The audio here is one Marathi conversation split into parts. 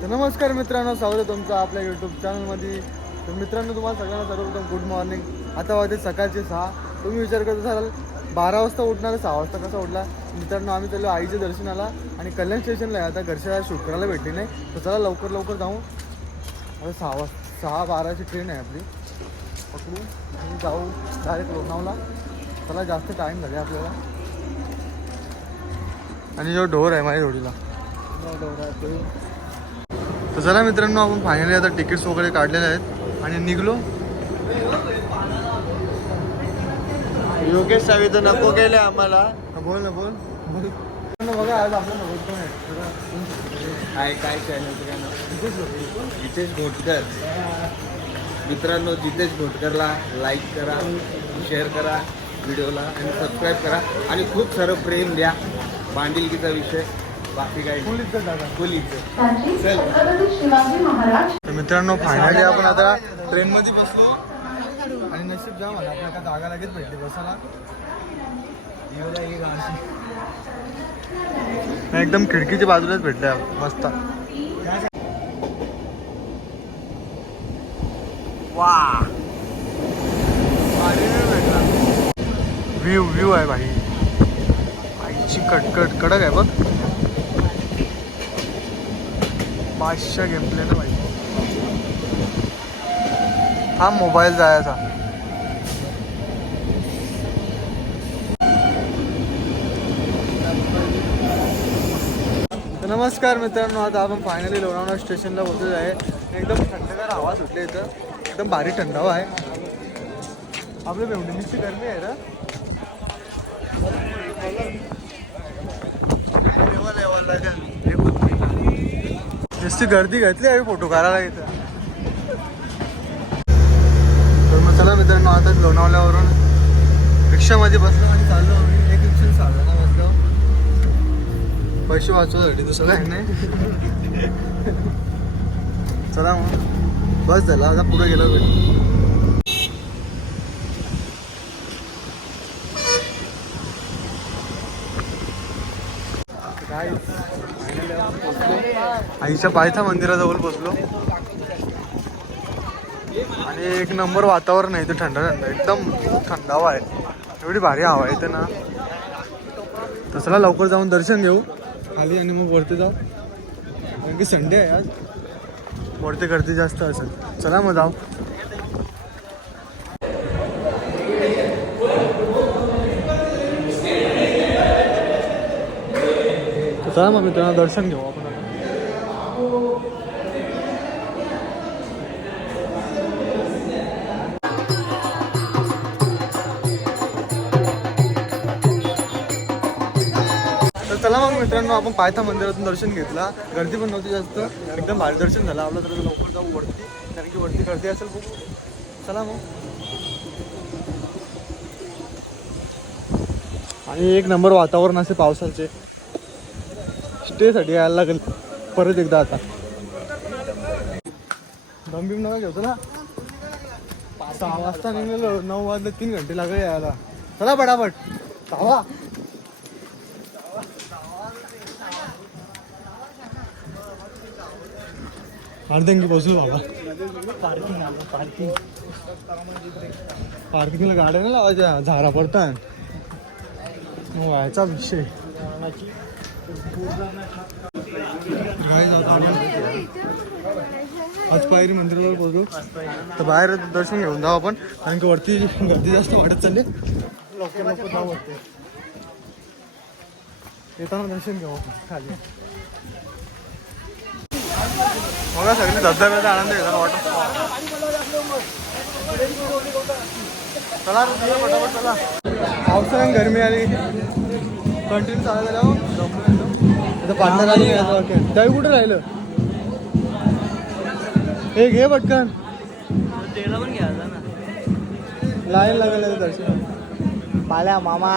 तर नमस्कार मित्रांनो स्वागत आहे तुमचं आपल्या यूट्यूब चॅनलमध्ये तर मित्रांनो तुम्हाला सगळ्यांना सर्वप्रथम गुड मॉर्निंग आता वाजते सकाळचे सहा. तुम्ही विचार करत असाल बारा वाजता उठणार सहा वाजता कसा उठला? मित्रांनो आम्ही चाललो आईच्या दर्शनाला आणि कल्याण स्टेशनला आहे. आता घरच्या शुक्राला भेटली नाही. तर चला लवकर लवकर जाऊ. आता सहा वाजता सहा बाराची ट्रेन आहे आपली. पकडू. आणि जाऊ डायरेक्ट लोणावला त्याला जास्त टाईम झाले आपल्याला. आणि जो ढोर आहे माझ्या जोडीला. तर चला मित्रांनो आपण फायनली आता तिकीट्स वगैरे काढलेले आहेत. आणि निघलो. योगेश सावी तर नको केले आम्हाला. बोल ना बोल. बघा आज कोण आहे. काय चॅनल. जितेश घोटकर मित्रांनो जितेश घोटकरला लाईक करा शेअर करा व्हिडिओला आणि सबस्क्राईब करा. आणि खूप सारं प्रेम द्या. बांधिलकीचा विषय. बाकी काही तर मित्रांनो फायनली आपण आता ट्रेनमध्ये बसलो. आणि नशीब जाम आला आपल्याला जागा लगेच भेटली बसायला. नाही, एकदम खिडकीच्या बाजूलाच भेटल्या. मस्त. वा. व्ह्यू व्ह्यू आहे भाई. आईची कटकट. कडक आहे बघ. पाचशे गेम प्ले ना भाई. हा मोबाईल जायचा. नमस्कार मित्रांनो आता आपण फायनली लोणावळा स्टेशनला पोहोचलेलो आहे. एकदम थंडगार हवा सुटली इथं. एकदम भारी थंडावा आहे. आपल्या बेवडीची गरमी आहे ना? नुसती गर्दी घातली आहे फोटो काढायला इथं. तर मग चला मित्रांनो आता लोणावल्यावरून रिक्षामध्ये बसलो आणि चाललो एक रिक्षा चालला बसलो. पैसे वाचवण्यासाठी दुसरं काही नाही. चला मग. बस झाला आता पुढे गेलो भेट काय आईच्या पायथा मंदिराजवळ बसलो. आणि एक नंबर वातावरण आहे ते थंड थंड एकदम थंडावा आहे. एवढी भारी हवा आहे इथे ना. तसला लवकर जाऊन दर्शन घेऊ. खाली आणि मग वरती जाऊ. कारण की संडे आहे आज. वरती गर्दी जास्त असेल. चला मग जाऊ. चला मग मित्रांनो दर्शन घेऊ आपण तर चला मग मित्रांनो आपण पायथा मंदिरातून दर्शन घेतला. गर्दी पण नव्हती जास्त. एकदम भारी दर्शन झालं. आपलं तर लवकर जाऊ वरती कारण की वरती गर्दी असेल खूप. चला मग. आणि एक नंबर वातावरण असे पावसाचे. स्टेसाठी यायला लागेल. परत एकदा आता. दम बिम नका घेतो ना सहा वाजता निघलेलो नऊ वाजले तीन घंटे लागले यायला. चला पटापट. सहा अर्धंगी बसलो बाबा. पार्किंग पार्किंग पार्किंगला गाड्या नाही लावायच्या झारा पडतात मग व्हायचा विषय. आज पायरी मंदिरावर पोहोचलो तर बाहेर दर्शन घेऊन जाऊ आपण कारण की वरती गर्दी जास्त वाढत चालली. लवकर लवकर जाऊ वाटते येताना दर्शन घेऊ आपण खाली. बघा सगळे धबधब्याचा आनंद घेताना वाटत चला पटापट चला. पावसाळ्यात गरमी आली. कंटिन्यू चालत राहू. पार्टनर आली त्यावेळी कुठे राहिलं? हे घे पटकन. लाईन लागेल दर्शन पाल्या मामा.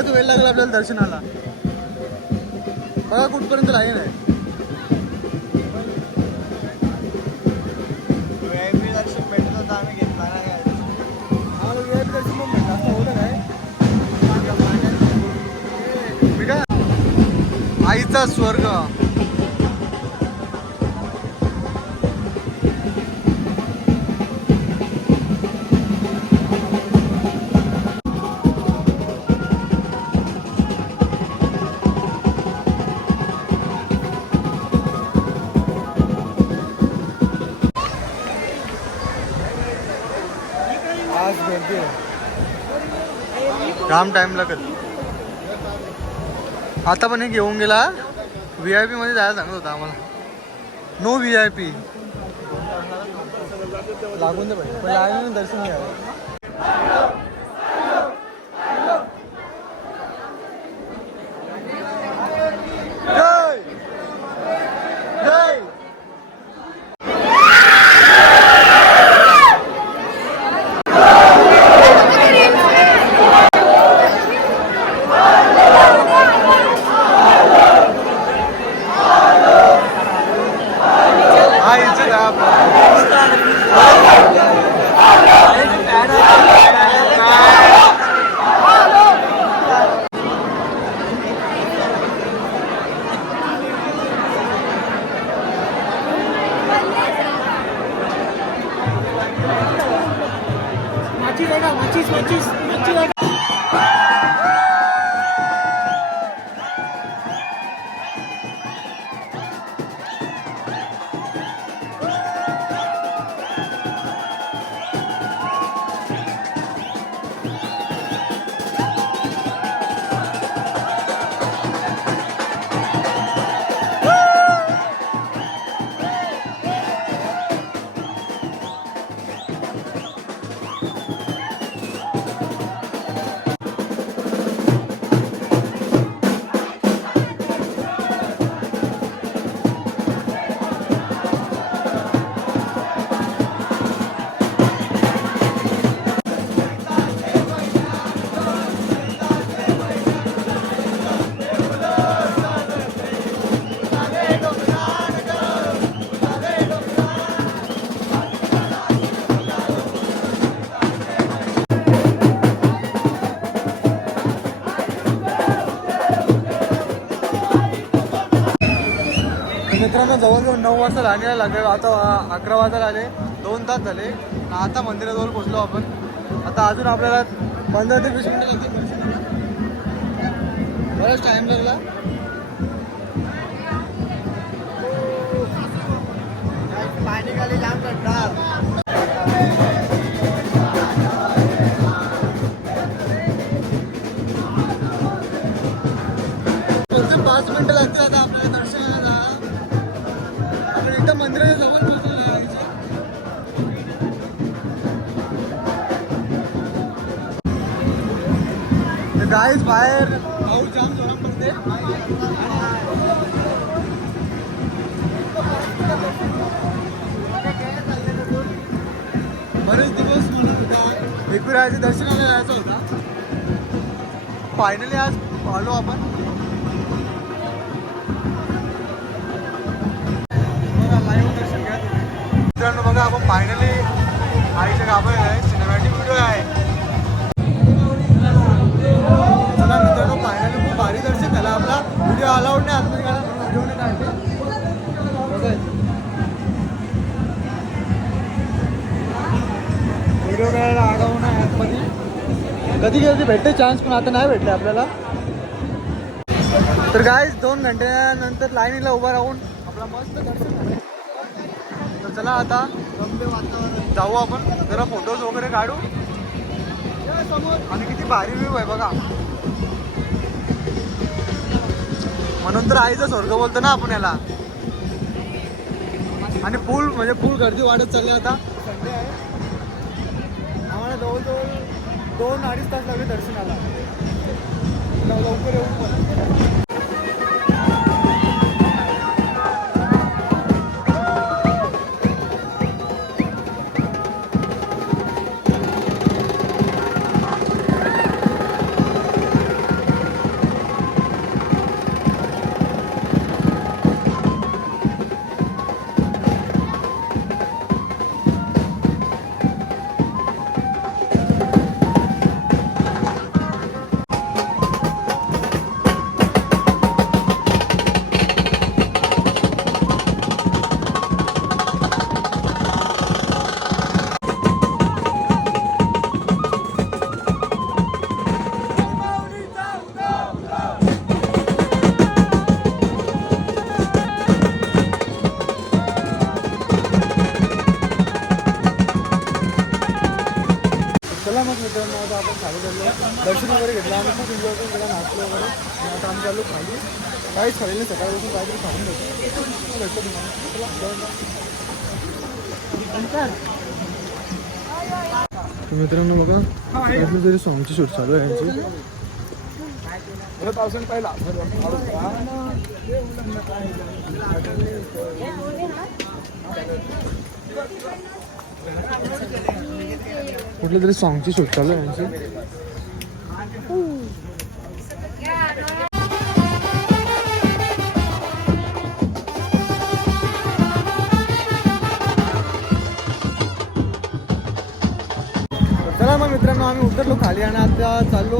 बराच वेळ लागला आपल्याला दर्शनाला. बघा कुठपर्यंत लाईन आहे. आईचा स्वर्ग. आज गर्दी आहे. काम टाइम लागत आता पण एक येऊन गेला. व्ही आय पी मध्ये जायला सांगत होता आम्हाला. नो व्ही आय पी लागून दे पण लागून दर्शन घ्यावं मित्रांनो जवळजवळ नऊ वाजता राहण्याला लागले आता अकरा वाजता आले दोन तास झाले. आता मंदिराजवळ पोहोचलो आपण. आता अजून आपल्याला पंधरा ते वीस मिनिटं लागतील. बरंच बराच टाइम लागला. पाणी खाली लांब बरेच दिवस म्हणत होता एकविरायाच्या दर्शनाला जायचं होता. फायनली आज आलो आपण. बघा लाईव्ह दर्शन घ्या मित्रांनो बघा आपण फायनली आईच्या गाभा आहे. सिनेमॅटिक व्हिडिओ आहे. कधी कधी भेटते चान्स पण आता नाही भेटले आपल्याला. तर काय दोन घंट्यानंतर लाईनीला उभा राहून आपला मस्त दर्शन तर चला आता जाऊ आपण. जरा फोटोज वगैरे काढू. आणि किती भारी व्ह्यू आहे बघा. म्हणून तर आईचा स्वर्ग बोलतो ना आपण याला. आणि फुल म्हणजे फुल गर्दी वाढत चालली आता. संडे आहे. आम्हाला जवळजवळ दोन अडीच तास लागले दर्शनाला. मित्रांनो आता आपण खाली चाललो दर्शन वगैरे घेतलं. आम्ही खूप एन्जॉय पण केला नाचलो वगैरे. आता आम्ही चाललो खाली. काहीच खाल्लं नाही. सकाळपासून काहीतरी खाऊन घेतो भेटतो तुम्हाला. मित्रांनो बघा तरी सॉंगची शूट चालू आहे यांची. कुठल्या तरी सॉंगची शूट चालू आहे यांची? चला मग मित्रांनो आम्ही उतरलो खाली आणि आता चाललो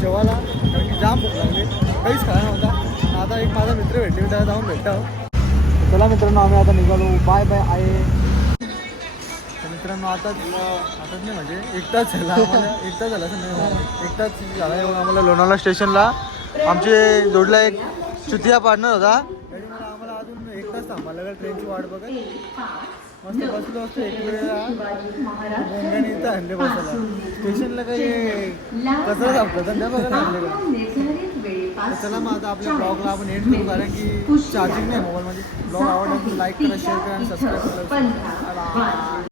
जेवायला. कारण की जाम भूक लागली. काहीच खायला नव्हता. आता एक माझा मित्र भेटले मी त्याला जाऊन भेटावं चला मित्रांनो आम्ही आता निघालो. बाय बाय आहे मित्रांनो आता आताच नाही म्हणजे एक तास झाला आम्हाला एक तास झाला असं नाही झालं. एक तास झाला येऊन आम्हाला लोणावळा स्टेशनला. आमचे जोडला एक चुतिया पार्टनर होता. त्याच्यामुळे आम्हाला अजून एक तास थांबायला लागेल ट्रेनची वाट बघत. मस्त बसलो असतो एक वेळेला इथं आणले बसायला. स्टेशनला काही कसं सापडतं त्यांना बघा आणले चला मग आता आपल्या ब्लॉगला आपण एंड करू कारण की चार्जिंग नाही मोबाईलमध्ये ब्लॉग आवडला लाईक करा शेअर करा आणि सबस्क्राईब करा